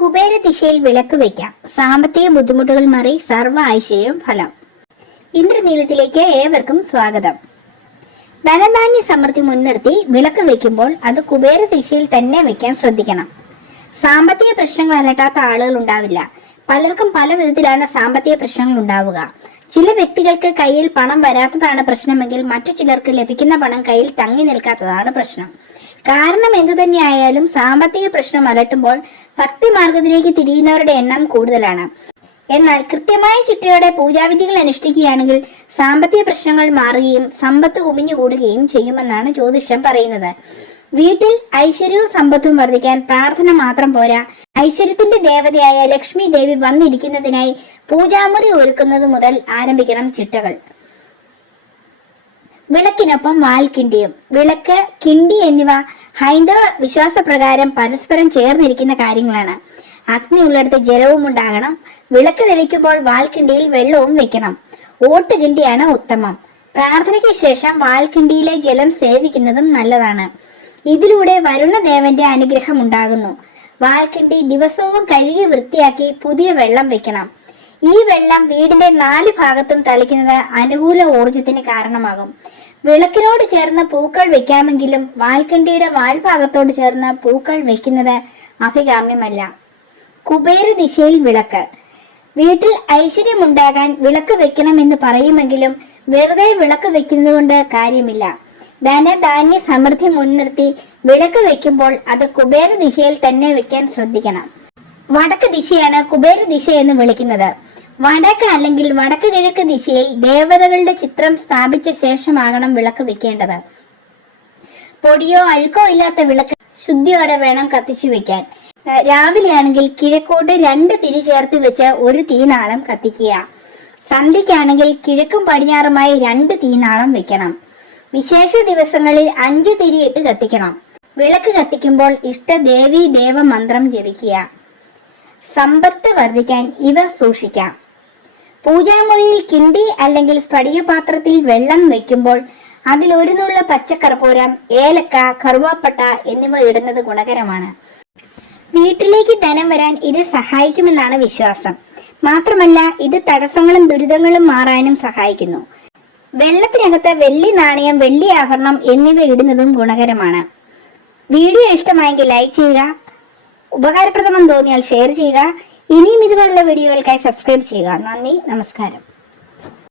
കുബേര ദിശയിൽ വിളക്ക് വയ്ക്കാം. സാമ്പത്തിക ബുദ്ധിമുട്ടുകൾ മാറി സർവ്വ ഐശ്വര്യം ഫലം. ഇന്ദ്രനീലത്തിലേക്ക് ഏവർക്കും സ്വാഗതം. ധനധാന്യ സമൃദ്ധി മുൻനിർത്തി വിളക്ക് വെക്കുമ്പോൾ അത് കുബേര ദിശയിൽ തന്നെ വെക്കാൻ ശ്രദ്ധിക്കണം. സാമ്പത്തിക പ്രശ്നങ്ങൾ അലട്ടാത്ത ആളുകൾ ഉണ്ടാവില്ല. പലർക്കും പല വിധത്തിലാണ് സാമ്പത്തിക പ്രശ്നങ്ങൾ ഉണ്ടാവുക. ചില വ്യക്തികൾക്ക് കയ്യിൽ പണം വരാത്തതാണ് പ്രശ്നമെങ്കിൽ മറ്റു ചിലർക്ക് ലഭിക്കുന്ന പണം കയ്യിൽ തങ്ങി നിൽക്കാത്തതാണ് പ്രശ്നം. കാരണം എന്തു തന്നെയായാലും സാമ്പത്തിക പ്രശ്നം അലട്ടുമ്പോൾ ഭക്തി മാർഗത്തിലേക്ക് തിരിയുന്നവരുടെ എണ്ണം കൂടുതലാണ്. എന്നാൽ കൃത്യമായ ചിട്ടയോടെ പൂജാവിധികൾ അനുഷ്ഠിക്കുകയാണെങ്കിൽ സാമ്പത്തിക പ്രശ്നങ്ങൾ മാറുകയും സമ്പത്ത് കുമിഞ്ഞുകൂടുകയും ചെയ്യുമെന്നാണ് ജ്യോതിഷം പറയുന്നത്. വീട്ടിൽ ഐശ്വര്യവും സമ്പത്തും വർദ്ധിക്കാൻ പ്രാർത്ഥന മാത്രം പോരാ. ഐശ്വര്യത്തിന്റെ ദേവതയായ ലക്ഷ്മി ദേവി വന്നിരിക്കുന്നതിനായി പൂജാമുറി ഒരുക്കുന്നത് മുതൽ ആരംഭിക്കണം ചിട്ടകൾ. വിളക്കിനൊപ്പം വാൽക്കിണ്ടിയും. വിളക്ക്, കിണ്ടി എന്നിവ ഹൈന്ദവ വിശ്വാസപ്രകാരം പരസ്പരം ചേർന്നിരിക്കുന്ന കാര്യങ്ങളാണ്. അഗ്നി ഉള്ളിടത്ത് ജലവും ഉണ്ടാകണം. വിളക്ക് തെളിക്കുമ്പോൾ വാൽക്കിണ്ടിയിൽ വെള്ളവും വെക്കണം. ഓട്ടുകിണ്ടിയാണ് ഉത്തമം. പ്രാർത്ഥനയ്ക്ക് ശേഷം വാൽക്കിണ്ടിയിലെ ജലം സേവിക്കുന്നതും നല്ലതാണ്. ഇതിലൂടെ വരുണദേവന്റെ അനുഗ്രഹം ഉണ്ടാകുന്നു. വാൽക്കിണ്ടി ദിവസവും കഴുകി വൃത്തിയാക്കി പുതിയ വെള്ളം വെക്കണം. ഈ വെള്ളം വീടിന്റെ 4 ഭാഗത്തും തളിക്കുന്നത് അനുകൂല ഊർജത്തിന് കാരണമാകും. വിളക്കിനോട് ചേർന്ന് പൂക്കൾ വെക്കാമെങ്കിലും വാൽക്കണ്ടിയുടെ വാൽഭാഗത്തോട് ചേർന്ന് പൂക്കൾ വെക്കുന്നത് അഭികാമ്യമല്ല. കുബേര ദിശയിൽ വിളക്ക്. വീട്ടിൽ ഐശ്വര്യമുണ്ടാകാൻ വിളക്ക് വെക്കണമെന്ന് പറയുമെങ്കിലും വെറുതെ വിളക്ക് വെക്കുന്നത് കൊണ്ട് കാര്യമില്ല. ധനധാന്യ സമൃദ്ധി മുൻനിർത്തി വിളക്ക് വെക്കുമ്പോൾ അത് കുബേര ദിശയിൽ തന്നെ വെക്കാൻ ശ്രദ്ധിക്കണം. വടക്ക് ദിശയാണ് കുബേര ദിശ എന്ന് വിളിക്കുന്നത്. വടക്ക് അല്ലെങ്കിൽ വടക്ക് കിഴക്ക് ദിശയിൽ ദേവതകളുടെ ചിത്രം സ്ഥാപിച്ച ശേഷമാകണം വിളക്ക് വെക്കേണ്ടത്. പൊടിയോ അഴുക്കോ ഇല്ലാത്ത വിളക്ക് ശുദ്ധിയോടെ വേണം കത്തിച്ചു വെക്കാൻ. രാവിലെ ആണെങ്കിൽ കിഴക്കോട്ട് 2 തിരി ചേർത്ത് വെച്ച് ഒരു തീനാളം കത്തിക്കുക. സന്ധ്യയ്ക്കാണെങ്കിൽ കിഴക്കും പടിഞ്ഞാറുമായി 2 തീനാളം വെക്കണം. വിശേഷ ദിവസങ്ങളിൽ 5 തിരിയിട്ട് കത്തിക്കണം. വിളക്ക് കത്തിക്കുമ്പോൾ ഇഷ്ടദേവീ ദേവ മന്ത്രം ജപിക്കുക. സമ്പത്ത് വർദ്ധിക്കാൻ ഇവ സൂക്ഷിക്കാം. പൂജാമുറിയിൽ കിണ്ടി അല്ലെങ്കിൽ സ്ഫടികപാത്രത്തിൽ വെള്ളം വെക്കുമ്പോൾ അതിൽ ഒരു നുള്ള പച്ചക്കർപ്പൂരം, ഏലക്ക, കറുവാപ്പട്ട എന്നിവ ഇടുന്നത് ഗുണകരമാണ്. വീട്ടിലേക്ക് ധനം വരാൻ ഇത് സഹായിക്കുമെന്നാണ് വിശ്വാസം. മാത്രമല്ല ഇത് തടസ്സങ്ങളും ദുരിതങ്ങളും മാറാനും സഹായിക്കുന്നു. വെള്ളത്തിനകത്ത് വെള്ളി നാണയം, വെള്ളി ആഭരണം എന്നിവ ഇടുന്നതും ഗുണകരമാണ്. വീഡിയോ ഇഷ്ടമായെങ്കിൽ ലൈക്ക് ചെയ്യുക. ഉപകാരപ്രദമെന്ന് തോന്നിയാൽ ഷെയർ ചെയ്യുക. ഇനിയും ഇതുപോലുള്ള വീഡിയോകൾക്കായി സബ്സ്ക്രൈബ് ചെയ്യുക. നന്ദി, നമസ്കാരം.